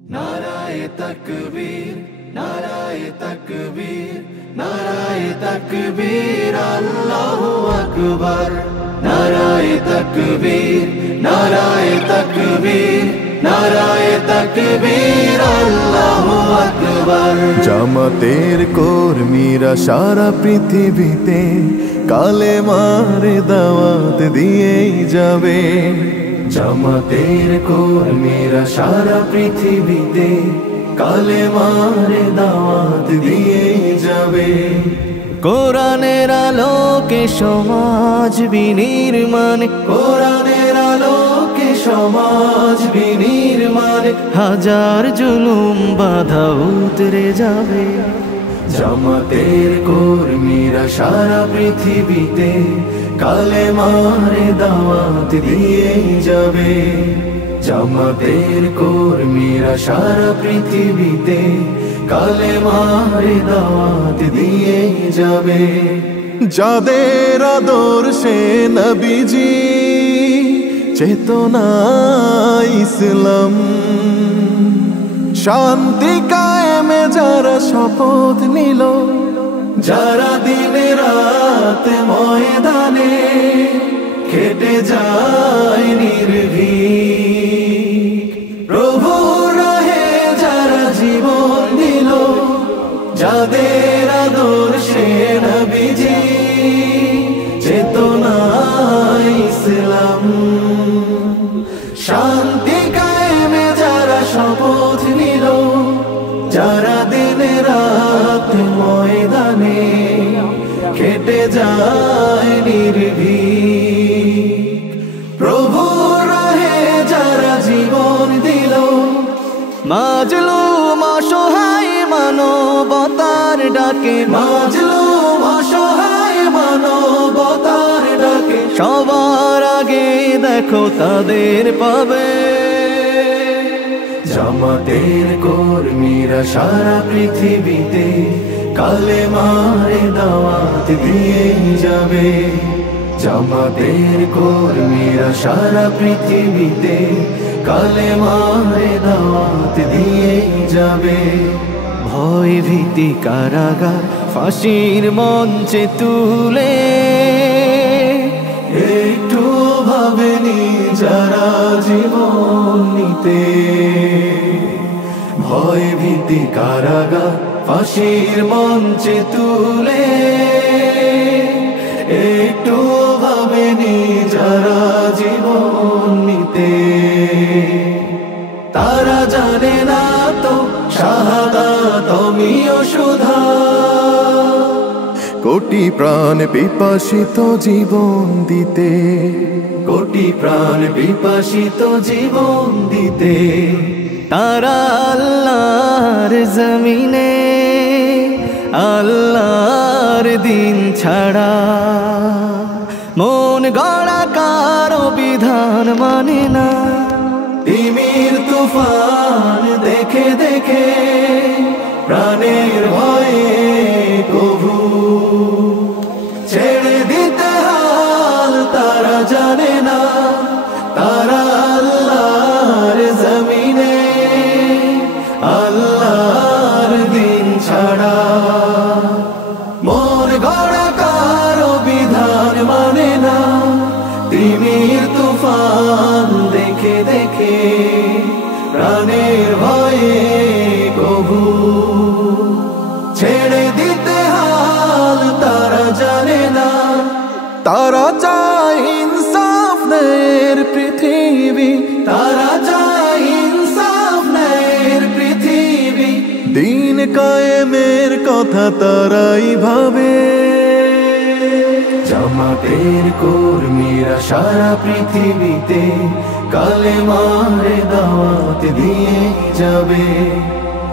नाराए तकबीर नाराए तकबीर नाराए तकबीर अल्लाहु अकबर नाराए तकबीर नाराए तकबीर नाराए तकबीर अल्लाहु अकबर। জামাতের কর্মীরা সারা পৃথিবীতে কালেমার দাওয়াত দিয়েই যাবে। জামাতের কর্মীরা সারা পৃথিবীতে কালেমার দাওয়াত দিয়েই যাবে। কোরআনের আলোকে সমাজ বিনির্মাণ, কোরআনের আলোকে সমাজ বিনির্মাণ, হাজার জুলুম বাধা উতরে যাবে। জামাতের কর্মীরা সারা পৃথিবীতে কালেমার দাওয়াত দিয়েই যাবে। জামাতের কর্মীরা সারা পৃথিবীতে কালেমার দাওয়াত দিয়েই যাবে। যাদের আদর্শে নবীজি চেতনা ইসলাম, শান্তি কায়েমে যারা শপথ নিল, যারা দিনে রাত ময়দানে খেটে যায় নির্ভীক, প্রভুর রাহে যারা জীবন দিল, যাদের আদর্শে নবীজি চেতনা ইসলাম, শান্তি কায়েমে যারা শপথ নিল, যারা দিনে রাত ময়দানে খেটে যায় নির্ভীক, প্রভুর রাহে যারা জীবন দিল, মাজলুম অসহায় মানবতার ডাকে, মাজলুম অসহায় মানবতার ডাকে, সবার আগে দেখো তাদের পাবে। জামাতের কর্মীরা সারা পৃথিবীতে কালেমার দাওয়াত দিয়েই যাবে। জামাতের কর্মীরা সারা পৃথিবীতে কালেমার দাওয়াত দিয়েই যাবে। ভয় ভীতি কারাগার ফাঁসির মঞ্চে তুলে, একটু ভাবেনি যারা জীবন নিতে, ভয় ভীতি কারাগার ফাঁসির মঞ্চে তুলে, একটু ভাবেনি যারা জীবন নিতে, তারা জানে না তো শাহাদাত অমিয় সুধা, কোটি প্রাণ পিপাসিত জীবন দিতে, কোটি প্রাণ বিপাসিত জীবন দিতে, তারা আল্লাহর জমিনে আল্লাহর দিন ছাড়া মন গড়া কারো বিধান মানে না। তিমির তুফান দেখে দেখে প্রাণের ভয়ে কভু ছেড়ে দিতে হাল তারা জানে না, তারা আল্লাহর জমিনে আল্লাহর দিন ছাড়া মন গড়া কারো বিধান মানে না। তিমির তুফান দেখে দেখে প্রাণের ভয়ে কভু ছেড়ে দিতে হাল তারা জানে না, তারা চায় ইনসাফ ন্যায়ের পৃথিবী, তারা চায় ইনসাফ ন্যায়ের পৃথিবী, দিন কায়েমের কথা তারাই ভাবে। জামাতের কর্মীরা সারা পৃথিবীতে কালেমার দাওয়াত দিয়ে যাবে।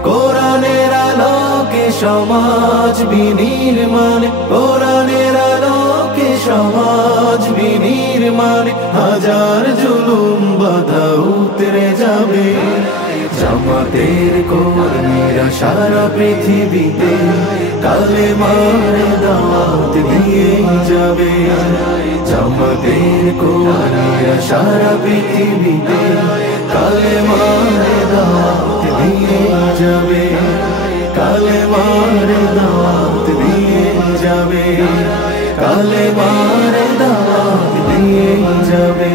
কোরআনের আলোকে সমাজ বিনির্মাণ, কোরআনের আলোকে সমাজ বিনির্মাণ, হাজার জুলুম বাধা উতরে যাবে। জামাতের কর্মীরা সারা পৃথিবীতে কালেমার দাওয়াত দিয়ে যাবে। জামাতের কর্মীরা সারা পৃথিবীতে কালেমার দাওয়াত যাবে, কালেমার দাওয়াত দিয়ে যাবে।